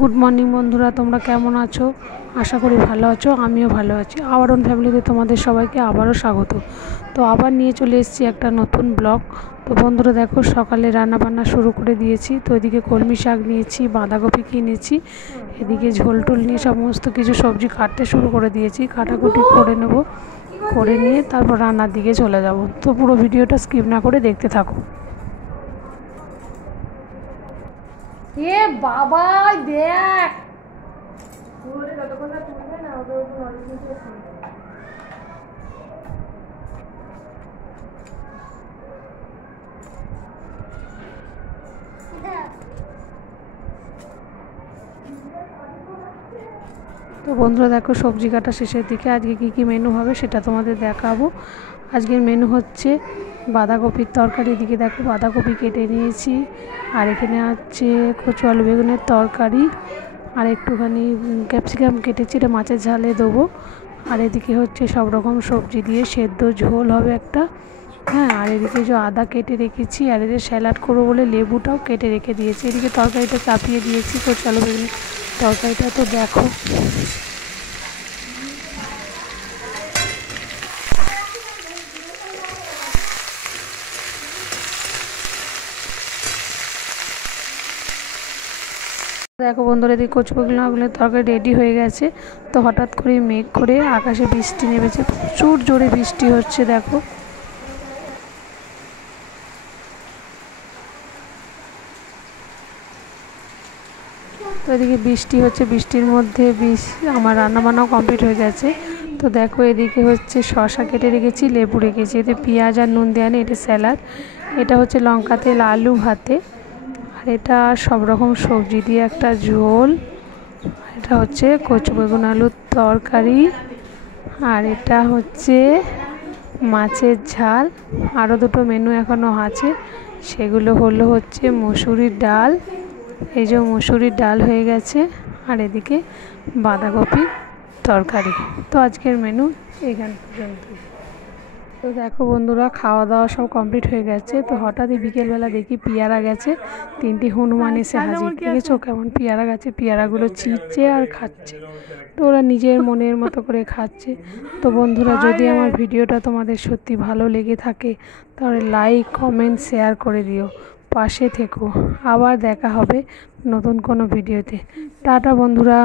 Good morning বন্ধুরা, তোমরা কেমন আছো? আশা করি ভালো আছো। আমিও ভালো আছি। আওয়ারন ফ্যামিলিতে তোমাদের সবাইকে আবারও স্বাগত। তো আবার নিয়ে চলে এসেছি একটা নতুন ব্লগ। তো বন্ধুরা দেখো, সকালে রান্নাবান্না শুরু করে দিয়েছি। তো এদিকে কলমি শাক নিয়েছি, বাঁধাকপি কিনেছি, এদিকে ঝোল টোল নিয়ে সমস্ত কিছু সবজি কাটতে শুরু করে দিয়েছি। কাটাকুটি করে নেব, করে নিয়ে তারপর রান্নার দিকে চলে যাব। তো পুরো ভিডিওটা স্কিপ না করে দেখতে থাকো। এ বাবা দেখ, তো বন্ধুরা দেখো, সবজি কাটা শেষের দিকে আজকে কী মেনু হবে সেটা তোমাদের দেখাবো। আজকের মেনু হচ্ছে বাঁধাকপির তরকারি। এদিকে দেখো বাঁধাকপি কেটে নিয়েছি, আর এখানে আছে কচু আলু বেগুনের তরকারি, আর একটুখানি ক্যাপসিকাম কেটেছি, এটা মাছের ঝালে দেবো। আর এদিকে হচ্ছে সব রকম সবজি দিয়ে সেদ্ধ ঝোল হবে একটা, হ্যাঁ। আর এদিকে যে আদা কেটে রেখেছি, আর এদের স্যালাড করবো বলে লেবুটাও কেটে রেখে দিয়েছি। এদিকে তরকারিটা চাপিয়ে দিয়েছি, কচু আলু বেগুনের তরকারিটা তো দেখো। দেখো বন্ধুরা, এদিকে কচু বেগুনের তরকারি রেডি হয়ে গেছে। তো হঠাৎ করে মেঘ করে আকাশে বৃষ্টি নেমেছে, প্রচুর জোরে বৃষ্টি হচ্ছে দেখো। তো এদিকে বৃষ্টি হচ্ছে, বৃষ্টির মধ্যে আমার রান্নাবান্নাও কমপ্লিট হয়ে গেছে। তো দেখো এদিকে হচ্ছে শসা কেটে রেখেছি, লেবু রেখেছি, এতে পেঁয়াজ আর নুন দেওয়া নেই, এটা স্যালাড। এটা হচ্ছে লঙ্কা তেল আলু ভাতে, আর এটা সব রকম সবজি দিয়ে একটা ঝোল। এটা হচ্ছে কচু বেগুন আলুর তরকারি, আর এটা হচ্ছে মাছের ঝাল। আরও দুটো মেনু এখনও আছে, সেগুলো হচ্ছে মুসুরির ডাল। এই যে মুসুরির ডাল হয়ে গেছে, আর এদিকে বাঁধাকপির তরকারি। তো আজকের মেনু এইখান পর্যন্ত। তো দেখো বন্ধুরা, খাওয়া দাওয়া সব কমপ্লিট হয়ে গেছে। তো হঠাৎই বিকেলবেলা দেখি পেয়ারা গেছে, 3টি হনুমান এসে হাজির। দেখেছো কেমন পেয়ারা গেছে? পেয়ারাগুলো ছিঁড়ছে আর খাচ্ছে। তো ওরা নিজের মনের মতো করে খাচ্ছে। তো বন্ধুরা, যদি আমার ভিডিওটা তোমাদের সত্যি ভালো লেগে থাকে তাহলে লাইক কমেন্ট শেয়ার করে দিও, পাশে থেকো। আবার দেখা হবে নতুন কোনো ভিডিওতে। টাটা বন্ধুরা।